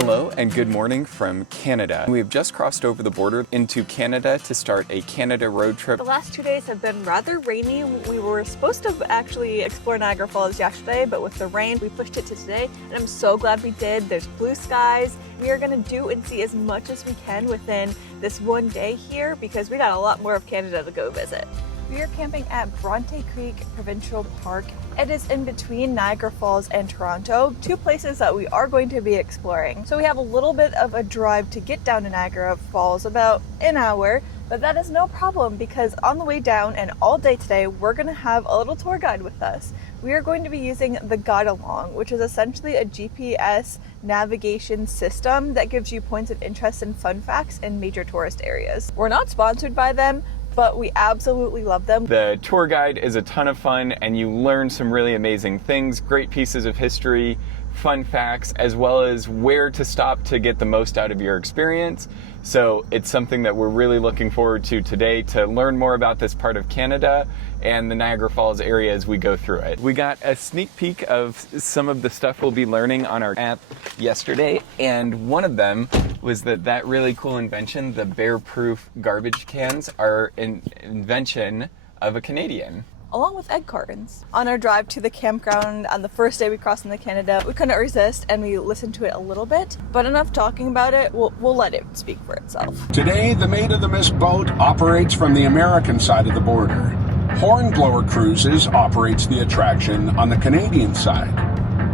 Hello and good morning from Canada. We have just crossed over the border into Canada to start a Canada road trip. The last 2 days have been rather rainy. We were supposed to actually explore Niagara Falls yesterday, but with the rain, we pushed it to today, and I'm so glad we did. There's blue skies. We are going to do and see as much as we can within this one day here because we got a lot more of Canada to go visit. We are camping at Bronte Creek Provincial Park. It is in between Niagara Falls and Toronto, two places that we are going to be exploring. So we have a little bit of a drive to get down to Niagara Falls, about an hour, but that is no problem because on the way down and all day today, we're going to have a little tour guide with us. We are going to be using the GuideAlong, which is essentially a GPS navigation system that gives you points of interest and fun facts in major tourist areas. We're not sponsored by them, but we absolutely love them. The tour guide is a ton of fun and you learn some really amazing things, great pieces of history, fun facts, as well as where to stop to get the most out of your experience. So it's something that we're really looking forward to today, to learn more about this part of Canada and the Niagara Falls area as we go through it. We got a sneak peek of some of the stuff we'll be learning on our app yesterday, and one of them was that really cool invention, the bear-proof garbage cans, are an invention of a Canadian. Along with egg cartons. On our drive to the campground on the first day we crossed into Canada, we couldn't resist and we listened to it a little bit, but enough talking about it, we'll let it speak for itself. Today, the Maid of the Mist boat operates from the American side of the border. Hornblower Cruises operates the attraction on the Canadian side.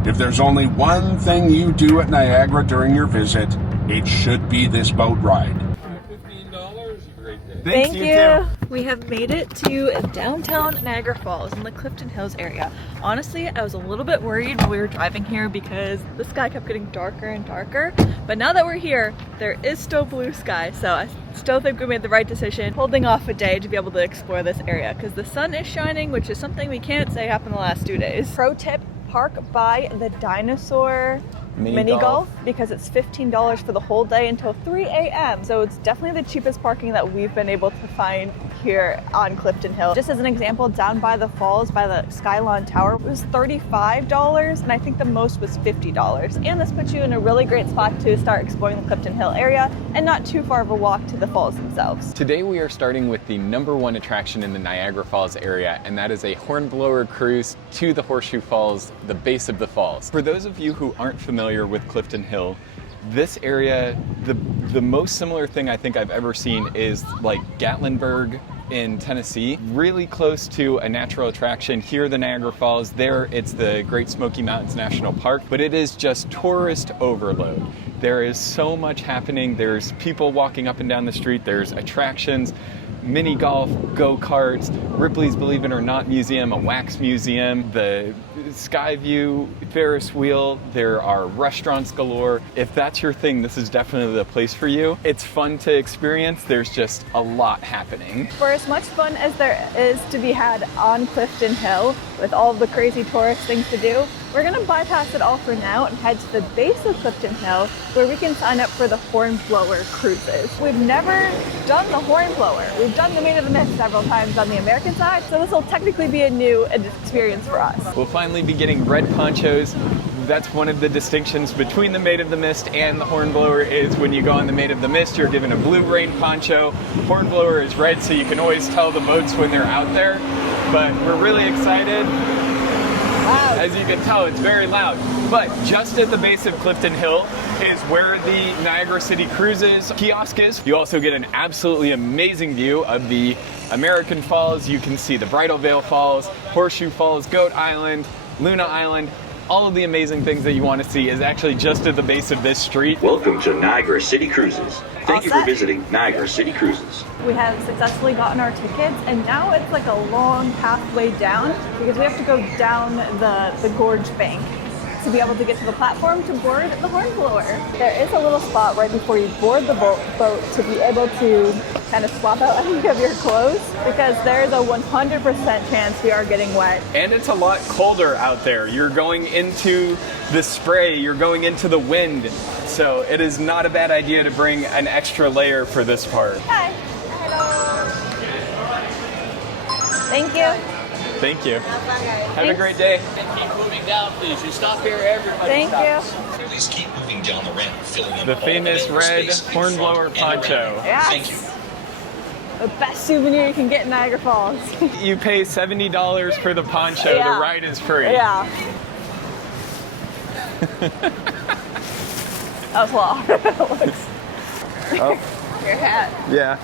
If there's only one thing you do at Niagara during your visit, it should be this boat ride. Thank you. We have made it to downtown Niagara Falls in the Clifton Hills area. Honestly, I was a little bit worried when we were driving here because the sky kept getting darker and darker. But now that we're here, there is still blue sky. So I still think we made the right decision holding off a day to be able to explore this area because the sun is shining, which is something we can't say happened the last 2 days. Pro tip, park by the dinosaur mini golf because it's $15 for the whole day until 3 a.m. So it's definitely the cheapest parking that we've been able to find here on Clifton Hill. Just as an example, down by the falls, by the Skylon Tower, it was $35 and I think the most was $50. And this puts you in a really great spot to start exploring the Clifton Hill area and not too far of a walk to the falls themselves. Today we are starting with the #1 attraction in the Niagara Falls area, and that is a Hornblower Cruise to the Horseshoe Falls, the base of the falls. For those of you who aren't familiar with Clifton Hill, this area, the most similar thing I think I've ever seen is like Gatlinburg in Tennessee, really close to a natural attraction. Here the Niagara Falls, there it's the Great Smoky Mountains National Park, but it is just tourist overload. There is so much happening. There's people walking up and down the street, there's attractions, mini golf, go-karts, Ripley's Believe It or Not Museum, a wax museum, the Skyview Ferris wheel, there are restaurants galore. If that's your thing, this is definitely the place for you. It's fun to experience, there's just a lot happening. For as much fun as there is to be had on Clifton Hill, with all of the crazy tourist things to do, we're going to bypass it all for now and head to the base of Clifton Hill where we can sign up for the Hornblower Cruises. We've never done the Hornblower. We've done the Maid of the Mist several times on the American side, so this will technically be a new experience for us. We'll finally be getting red ponchos. That's one of the distinctions between the Maid of the Mist and the Hornblower is when you go on the Maid of the Mist, you're given a blue rain poncho. Hornblower is red, so you can always tell the boats when they're out there. But we're really excited. Wow. As you can tell, it's very loud. But just at the base of Clifton Hill is where the Niagara City Cruises kiosk is. You also get an absolutely amazing view of the American Falls. You can see the Bridal Veil Falls, Horseshoe Falls, Goat Island, Luna Island. All of the amazing things that you want to see is actually just at the base of this street. Welcome to Niagara City Cruises. Thank you for visiting Niagara City Cruises. We have successfully gotten our tickets and now it's like a long pathway down because we have to go down the gorge bank to be able to get to the platform to board the Hornblower. There is a little spot right before you board the boat to be able to kind of swap out any of your clothes because there is a 100% chance we are getting wet. And it's a lot colder out there. You're going into the spray, you're going into the wind. So it is not a bad idea to bring an extra layer for this part. Hi. Hello. Thank you. Thank you. Have a great day. And keep moving down, please. You stop here, everybody Thank stops. you. Please keep moving down the ramp, filling up The all famous available red space in Hornblower front and poncho. around. Yes. Thank you. The best souvenir you can get in Niagara Falls. You pay $70 for the poncho, Yeah. the ride is free. Yeah. That's a lot. Oh, Your hat. yeah,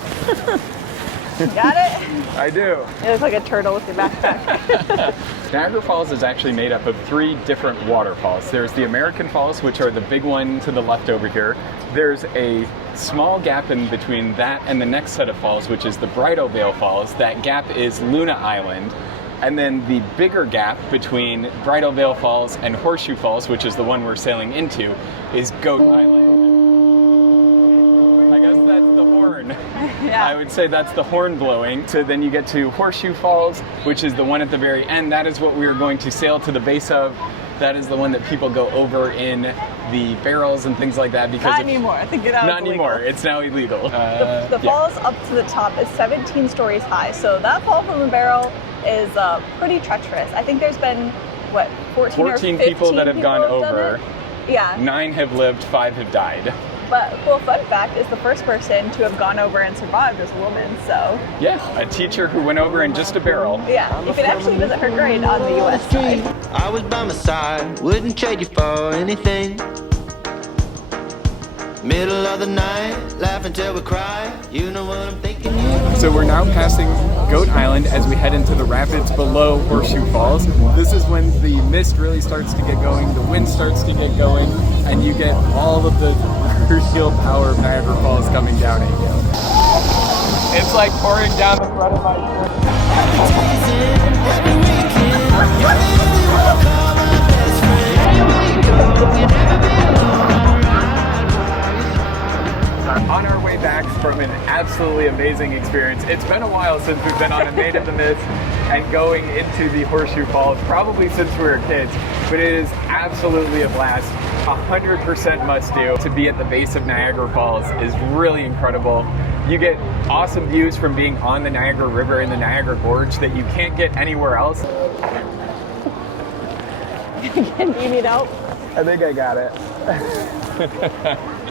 Got it? I do. You look like a turtle with your backpack. Niagara Falls is actually made up of 3 different waterfalls. There's the American Falls, which are the big one to the left over here. There's a small gap in between that and the next set of falls, which is the Bridal Veil Falls. That gap is Luna Island. And then the bigger gap between Bridal Veil Falls and Horseshoe Falls, which is the one we're sailing into, is Goat Island. I guess that's the horn. Yeah. I would say that's the horn blowing. So then you get to Horseshoe Falls, which is the one at the very end. That is what we are going to sail to the base of. That is the one that people go over in the barrels and things like that because Not anymore. I think not anymore. It's now illegal. The falls up to the top is 17 stories high, so that fall from the barrel is pretty treacherous. I think there's been, what, 14 or 15 people that have gone done over. it? Yeah. 9 have lived, 5 have died. But cool fun fact is the first person to have gone over and survived was a woman, so Yeah, a teacher who went over in just a barrel. yeah, you could actually visit her grade on the US side. I was by my side, wouldn't trade you for anything. Middle of the night, laughing till we cry. You know what I'm thinking. So we're now passing Goat Island as we head into the rapids below Horseshoe Falls. This is when the mist really starts to get going, the wind starts to get going, and you get all of the real power of Niagara Falls coming down at you. It's like pouring down the front of my shirt. On our way back from an absolutely amazing experience. It's been a while since we've been on a Made of the Mist and going into the Horseshoe Falls, probably since we were kids, but it is absolutely a blast. 100% must do. To be at the base of Niagara Falls is really incredible. You get awesome views from being on the Niagara River in the Niagara Gorge that you can't get anywhere else. Do you need help? I think I got it.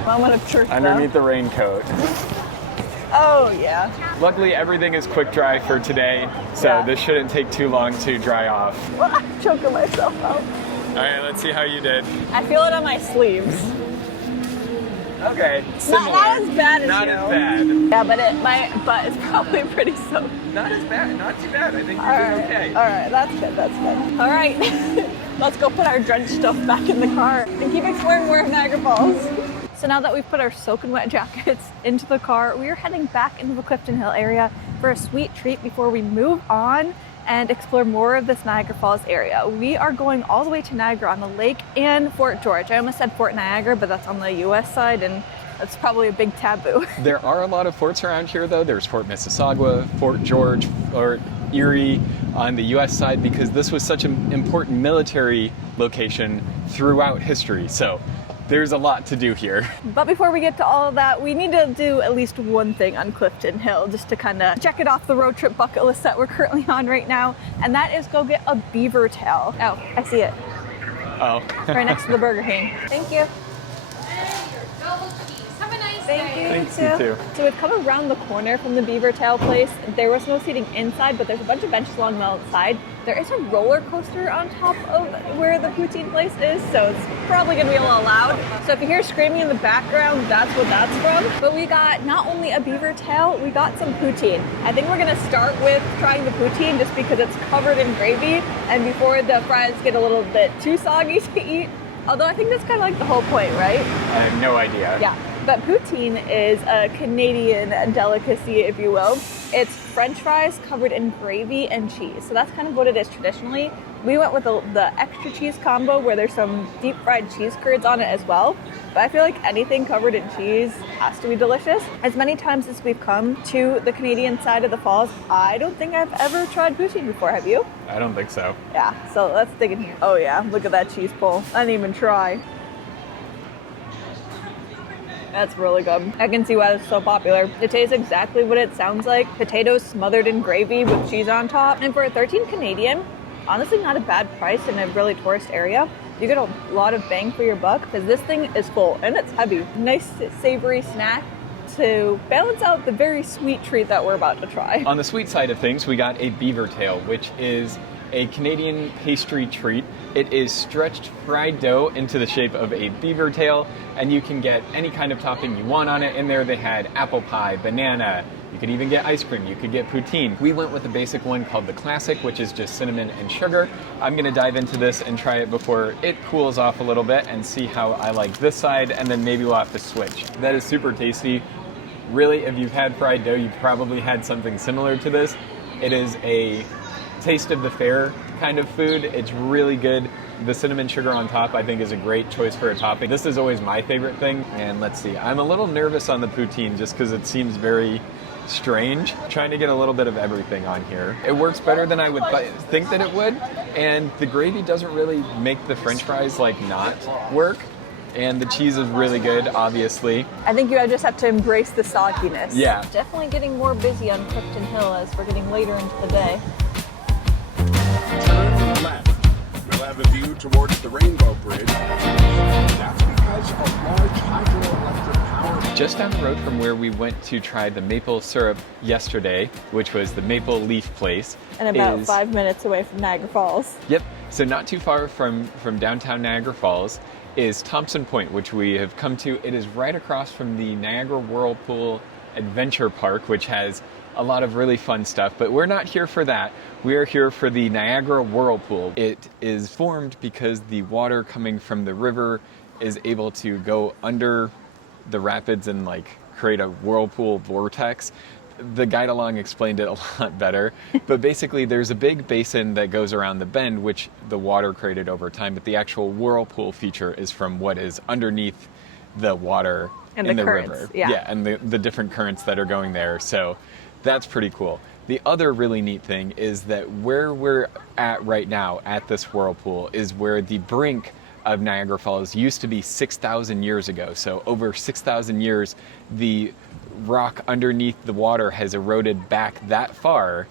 I'm gonna church Underneath the raincoat. Oh yeah. Luckily, everything is quick dry for today, so Yeah. this shouldn't take too long to dry off. I'm choking myself out. All right, let's see how you did. I feel it on my sleeves. Okay, similar. Not as bad as Not you. as bad. Yeah, but my butt is probably pretty soaked. Not as bad. Not too bad. I think All you're right. doing okay. All right, that's good. That's good. All right, let's go put our drenched stuff back in the car and keep exploring more of Niagara Falls. So now that we've put our soaking wet jackets into the car, we are heading back into the Clifton Hill area for a sweet treat before we move on and explore more of this Niagara Falls area. We are going all the way to Niagara-on-the-Lake and Fort George. I almost said Fort Niagara, but that's on the US side and that's probably a big taboo. There are a lot of forts around here, though. There's Fort Mississauga, Fort George, or Erie on the U.S. side because this was such an important military location throughout history. So there's a lot to do here. But before we get to all of that, we need to do at least one thing on Clifton Hill just to kind of check it off the road trip bucket list that we're currently on right now, and that is go get a beaver tail. Oh, I see it. Oh. Right next to the Burger King. Thank you. Have a nice Thank you. Thanks, you too. So we've come around the corner from the beaver tail place. There was no seating inside, but there's a bunch of benches along the outside. There is a roller coaster on top of where the poutine place is, so it's probably gonna be a little loud. So if you hear screaming in the background, that's what that's from. But we got not only a beaver tail, we got some poutine. I think we're gonna start with trying the poutine just because it's covered in gravy, and before the fries get a little bit too soggy to eat. Although I think that's kind of like the whole point, right? I have no idea. Yeah, but poutine is a Canadian delicacy, if you will. It's French fries covered in gravy and cheese. So that's kind of what it is traditionally. We went with the extra cheese combo where there's some deep fried cheese curds on it as well. But I feel like anything covered in cheese has to be delicious. As many times as we've come to the Canadian side of the falls, I don't think I've ever tried poutine before. Have you? I don't think so. Yeah, so let's dig in here. Oh yeah, look at that cheese pull. I didn't even try. That's really good. I can see why it's so popular. It tastes exactly what it sounds like. Potatoes smothered in gravy with cheese on top. And for a 13 Canadian, honestly not a bad price in a really tourist area. you get a lot of bang for your buck because this thing is full and it's heavy. Nice savory snack to balance out the very sweet treat that we're about to try. On the sweet side of things, we got a beaver tail, which is a Canadian pastry treat. It is stretched fried dough into the shape of a beaver tail, and you can get any kind of topping you want on it. In there they had apple pie, banana, you could even get ice cream, you could get poutine. We went with a basic one called the Classic, which is just cinnamon and sugar. I'm gonna dive into this and try it before it cools off a little bit and see how I like this side, and then maybe we'll have to switch. That is super tasty. Really, if you've had fried dough, you've probably had something similar to this. It is a taste of the fair kind of food. It's really good. The cinnamon sugar on top, I think, is a great choice for a topping. This is always my favorite thing. And let's see, I'm a little nervous on the poutine just because it seems very strange. Trying to get a little bit of everything on here. It works better than I would think that it would. And the gravy doesn't really make the French fries like not work. And the cheese is really good, obviously. I think you just have to embrace the sogginess. Yeah. Definitely getting more busy on Clifton Hill as we're getting later into the day. Turn left. We'll have a view towards the Rainbow Bridge. That's because of large hydroelectric power. Just down the road from where we went to try the maple syrup yesterday, which was the Maple Leaf Place. And about 5 minutes away from Niagara Falls. Yep, so not too far from downtown Niagara Falls is Thompson Point, which we have come to. It is right across from the Niagara Whirlpool Adventure Park, which has a lot of really fun stuff, but we're not here for that. We are here for the Niagara Whirlpool. It is formed because the water coming from the river is able to go under the rapids and like create a whirlpool vortex. The GuideAlong explained it a lot better, but basically there's a big basin that goes around the bend, which the water created over time, but the actual whirlpool feature is from what is underneath the water and in the currents, river. yeah, and the different currents that are going there. So that's pretty cool. The other really neat thing is that where we're at right now at this whirlpool is where the brink of Niagara Falls used to be 6,000 years ago. So over 6,000 years, the rock underneath the water has eroded back that far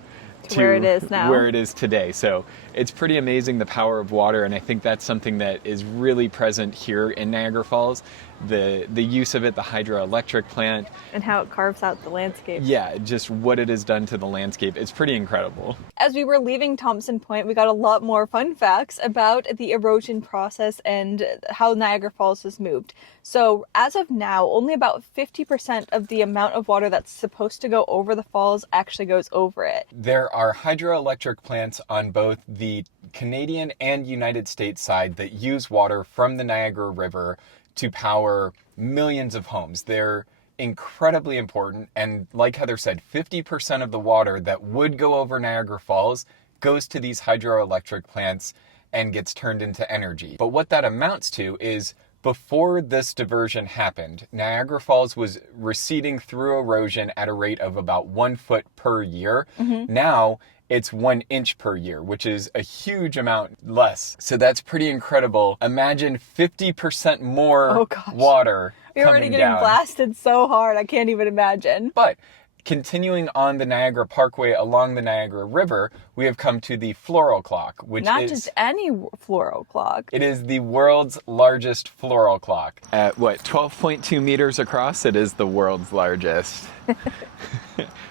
to where it is now, where it is today. So it's pretty amazing, the power of water, and I think that's something that is really present here in Niagara Falls. The use of it, the hydroelectric plant, and how it carves out the landscape. Yeah, just what it has done to the landscape. It's pretty incredible. As we were leaving Thompson Point, we got a lot more fun facts about the erosion process and how Niagara Falls has moved. So as of now, only about 50% of the amount of water that's supposed to go over the falls actually goes over it. There are hydroelectric plants on both the Canadian and United States side that use water from the Niagara River to power millions of homes. They're incredibly important, and like Heather said, 50% of the water that would go over Niagara Falls goes to these hydroelectric plants and gets turned into energy. But what that amounts to is, before this diversion happened, Niagara Falls was receding through erosion at a rate of about 1 foot per year. Now it's 1 inch per year, which is a huge amount less. So that's pretty incredible. Imagine 50% more water You're already getting blasted so hard, I can't even imagine. But continuing on the Niagara Parkway along the Niagara River, we have come to the Floral Clock, which Not just any floral clock. It is the world's largest floral clock. At 12.2 meters across, it is the world's largest.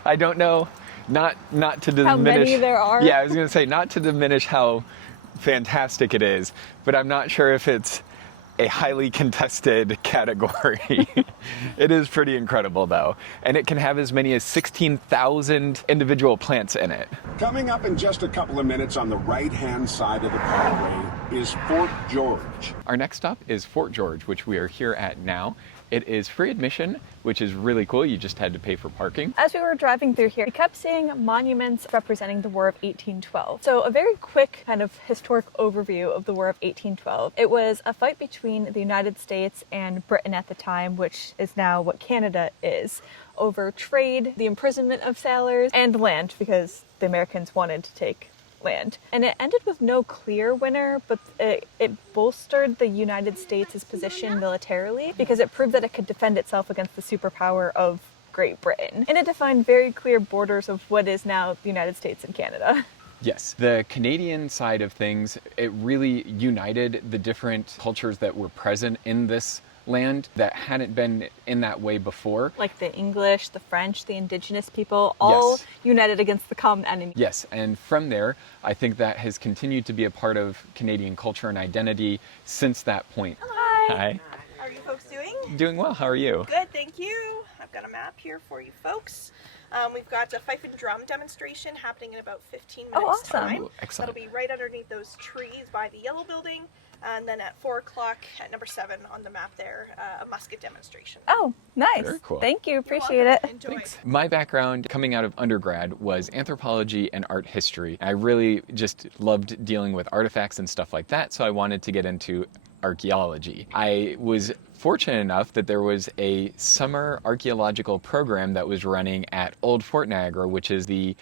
I don't know. Not to diminish how many there are. Yeah, I was going to say not to diminish how fantastic it is, but I'm not sure if it's a highly contested category. It is pretty incredible though, and it can have as many as 16,000 individual plants in it. Coming up in just a couple of minutes on the right-hand side of the parkway is Fort George. Our next stop is Fort George, which we are here at now. It is free admission, which is really cool. You just had to pay for parking. As we were driving through here, we kept seeing monuments representing the War of 1812. So a very quick kind of historic overview of the War of 1812. It was a fight between the United States and Britain at the time, which is now what Canada is, over trade, the imprisonment of sailors, and land, because the Americans wanted to take land. And it ended with no clear winner, but it bolstered the United States' position militarily because it proved that it could defend itself against the superpower of Great Britain. And it defined very clear borders of what is now the United States and Canada. Yes, the Canadian side of things, it really united the different cultures that were present in this land that hadn't been in that way before. Like the English, the French, the indigenous people, all Yes. united against the common enemy. Yes, and from there, I think that has continued to be a part of Canadian culture and identity since that point. Hi. Hi. How are you folks doing? Doing well, how are you? Good, thank you. I've got a map here for you folks. We've got a fife and drum demonstration happening in about 15 minutes Oh, awesome. time. Ooh, excellent. That'll be right underneath those trees by the yellow building. And then at 4 o'clock at number 7 on the map there, a musket demonstration. Oh, nice. Very cool. Thank you. You're Appreciate welcome. it. Enjoy. My background coming out of undergrad was anthropology and art history. I really just loved dealing with artifacts and stuff like that, so I wanted to get into archaeology. I was fortunate enough that there was a summer archaeological program that was running at Old Fort Niagara, which is the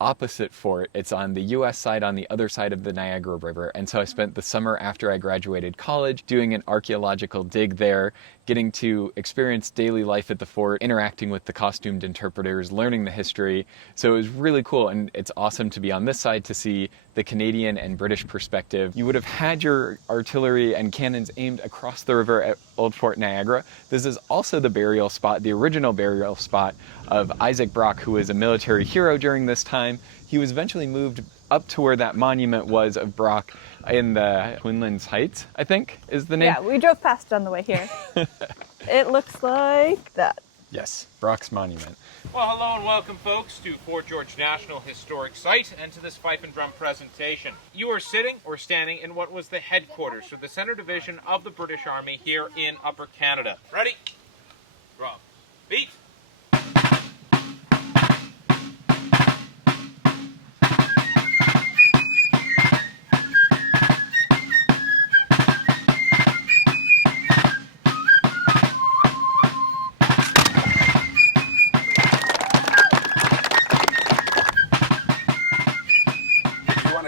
opposite fort. It's on the US side, on the other side of the Niagara River. And so I spent the summer after I graduated college doing an archaeological dig there, getting to experience daily life at the fort, interacting with the costumed interpreters, learning the history. So it was really cool, and it's awesome to be on this side to see the Canadian and British perspective. You would have had your artillery and cannons aimed across the river at Old Fort Niagara. This is also the burial spot, the original burial spot of Isaac Brock, who was a military hero during this time. He was eventually moved up to where that monument was of Brock in the Quinlan's Heights, I think is the name. Yeah, we drove past it on the way here. It looks like that. Yes, Brock's monument. Well, hello and welcome, folks, to Fort George National Historic Site and to this fife and drum presentation. You are sitting or standing in what was the headquarters for the Centre Division of the British Army here in Upper Canada. Ready? Drum. Beat.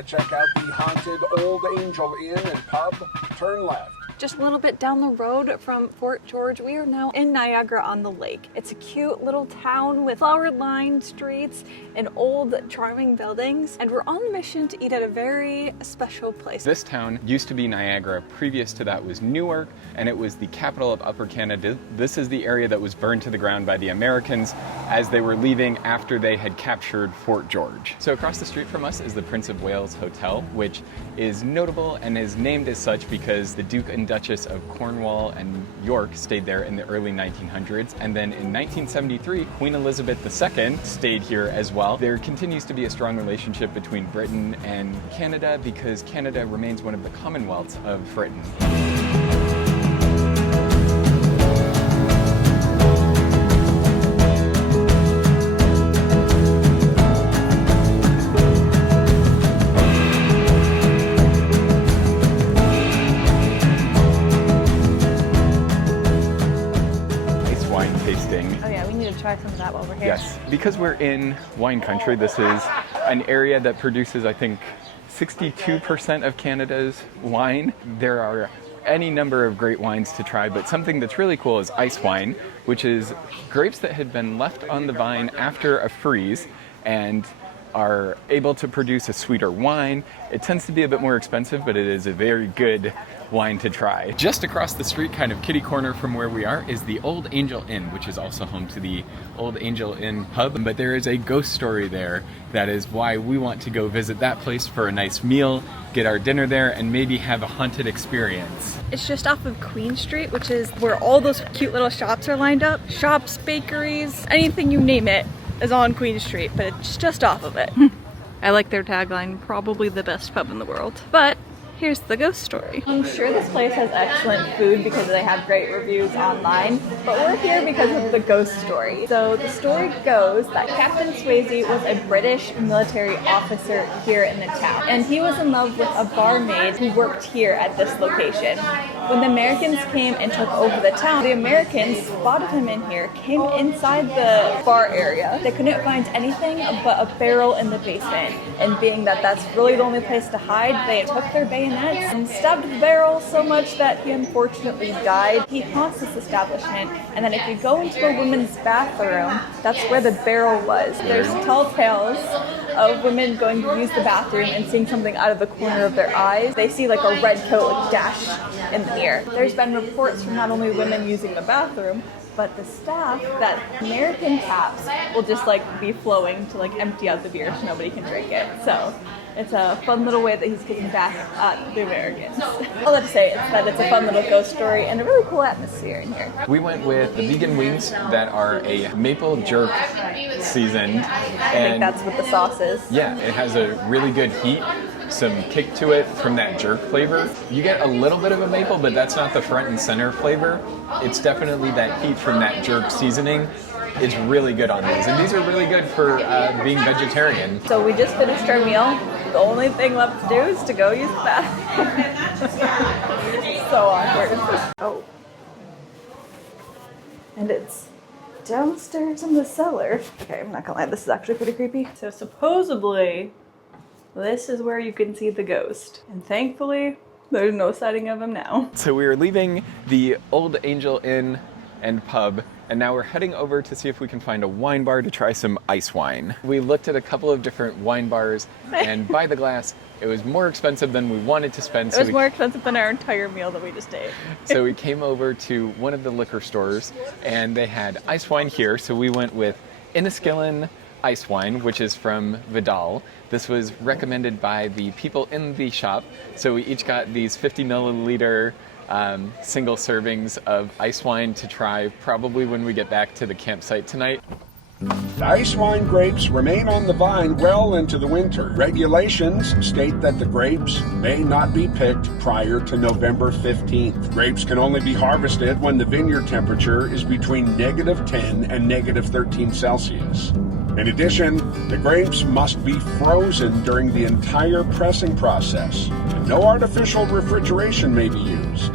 Check out the haunted Old Angel Inn and Pub. Turn left. Just a little bit down the road from Fort George, we are now in Niagara-on-the-Lake. It's a cute little town with flower-lined streets and old, charming buildings, and we're on a mission to eat at a very special place. This town used to be Niagara. Previous to that was Newark, and it was the capital of Upper Canada. This is the area that was burned to the ground by the Americans as they were leaving after they had captured Fort George. So across the street from us is the Prince of Wales Hotel, which is notable and is named as such because the Duke and Duchess of Cornwall and York stayed there in the early 1900s, and then in 1973 Queen Elizabeth II stayed here as well. There continues to be a strong relationship between Britain and Canada because Canada remains one of the Commonwealths of Britain. Try some of that while we're here. Yes, because we're in wine country, this is an area that produces, I think, 62% of Canada's wine. There are any number of great wines to try, but something that's really cool is ice wine, which is grapes that had been left on the vine after a freeze and are able to produce a sweeter wine. It tends to be a bit more expensive, but it is a very good wine to try. Just across the street, kind of kitty corner from where we are, is the Old Angel Inn, which is also home to the Old Angel Inn pub. But there is a ghost story there. That is why we want to go visit that place for a nice meal, get our dinner there, and maybe have a haunted experience. It's just off of Queen Street, which is where all those cute little shops are lined up. Shops, bakeries, anything you name it is on Queen Street, but it's just off of it. I like their tagline, probably the best pub in the world. But here's the ghost story. I'm sure this place has excellent food because they have great reviews online, but we're here because of the ghost story. So the story goes that Captain Swayze was a British military officer here in the town, and he was in love with a barmaid who worked here at this location. When the Americans came and took over the town, the Americans spotted him in here, came inside the bar area. They couldn't find anything but a barrel in the basement, and being that that's really the only place to hide, they took their bayonets bayonets and stabbed the barrel so much that he unfortunately died. He haunts this establishment, and then if you go into the women's bathroom, that's where the barrel was. There's tall tales of women going to use the bathroom and seeing something out of the corner of their eyes. They see like a red coat like dash in the mirror. There's been reports from not only women using the bathroom, but the staff that American taps will just like be flowing to like empty out the beer so nobody can drink it. So it's a fun little way that he's getting back at the Americans. All that to say is that it's a fun little ghost story and a really cool atmosphere in here. We went with the vegan wings that are a maple jerk seasoned. I think that's what the sauce is. Yeah, it has a really good heat, some kick to it from that jerk flavor. You get a little bit of a maple, but that's not the front and center flavor. It's definitely that heat from that jerk seasoning. It's really good on these, and these are really good for being vegetarian. So we just finished our meal. The only thing left to do is to go use the bathroom. So awkward. Oh. And it's downstairs in the cellar. Okay, I'm not gonna lie, this is actually pretty creepy. So supposedly, this is where you can see the ghost. And thankfully, there's no sighting of him now. So we are leaving the Old Angel Inn and pub, and now we're heading over to see if we can find a wine bar to try some ice wine. We looked at a couple of different wine bars, and by the glass, it was more expensive than we wanted to spend. It was more expensive than our entire meal that we just ate. So we came over to one of the liquor stores, and they had ice wine here, so we went with Enniskillen ice wine, which is from Vidal. This was recommended by the people in the shop, so we each got these 50 milliliter single servings of ice wine to try probably when we get back to the campsite tonight. The ice wine grapes remain on the vine well into the winter. Regulations state that the grapes may not be picked prior to November 15th. Grapes can only be harvested when the vineyard temperature is between -10 and -13 Celsius. In addition, the grapes must be frozen during the entire pressing process, and no artificial refrigeration may be used.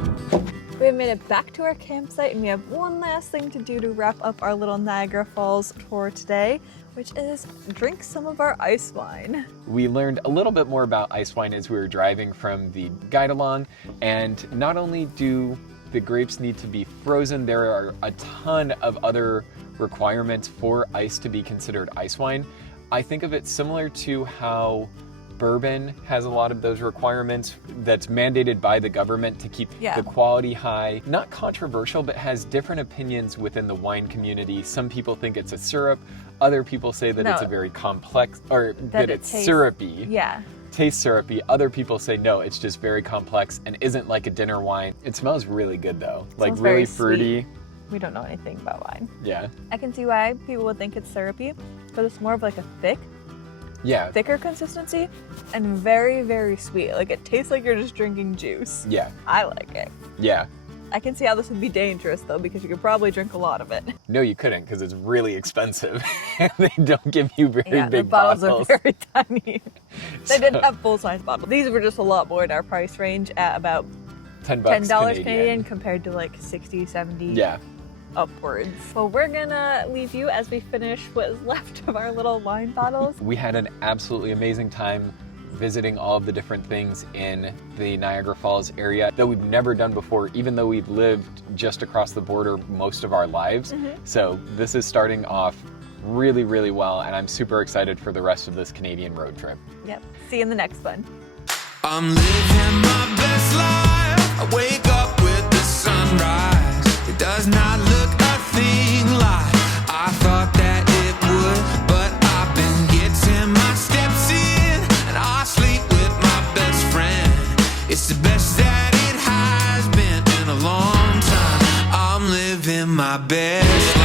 We have made it back to our campsite, and we have one last thing to do to wrap up our little Niagara Falls tour today, which is drink some of our ice wine. We learned a little bit more about ice wine as we were driving from the GuideAlong, and not only do the grapes need to be frozen, there are a ton of other requirements for ice to be considered ice wine. I think of it similar to how bourbon has a lot of those requirements that's mandated by the government to keep the quality high. Not controversial, but has different opinions within the wine community. Some people think it's a syrup. Other people say that it's a very complex, or that it's syrupy. Yeah. Tastes syrupy. Other people say no, it's just very complex and isn't like a dinner wine. It smells really good though. Like really fruity. Sweet. We don't know anything about wine. Yeah. I can see why people would think it's syrupy, but it's more of like a thicker consistency and very, very sweet. Like it tastes like you're just drinking juice. Yeah. I like it. Yeah. I can see how this would be dangerous though, because you could probably drink a lot of it. No, you couldn't, because it's really expensive. They don't give you very big the bottles are very tiny. They didn't have full-size bottles. These were just a lot more in our price range at about $10 Canadian compared to like 60, 70. Yeah. Upwards. Well, we're gonna leave you as we finish what is left of our little wine bottles. We had an absolutely amazing time visiting all of the different things in the Niagara Falls area that we've never done before, even though we've lived just across the border most of our lives. So this is starting off really, really well, and I'm super excited for the rest of this Canadian road trip. Yep. See you in the next one. I'm living my best life. I wake up with the sunrise. It does not look a thing like I thought that it would, but I've been getting my steps in, and I sleep with my best friend. It's the best that it has been in a long time. I'm living my best life.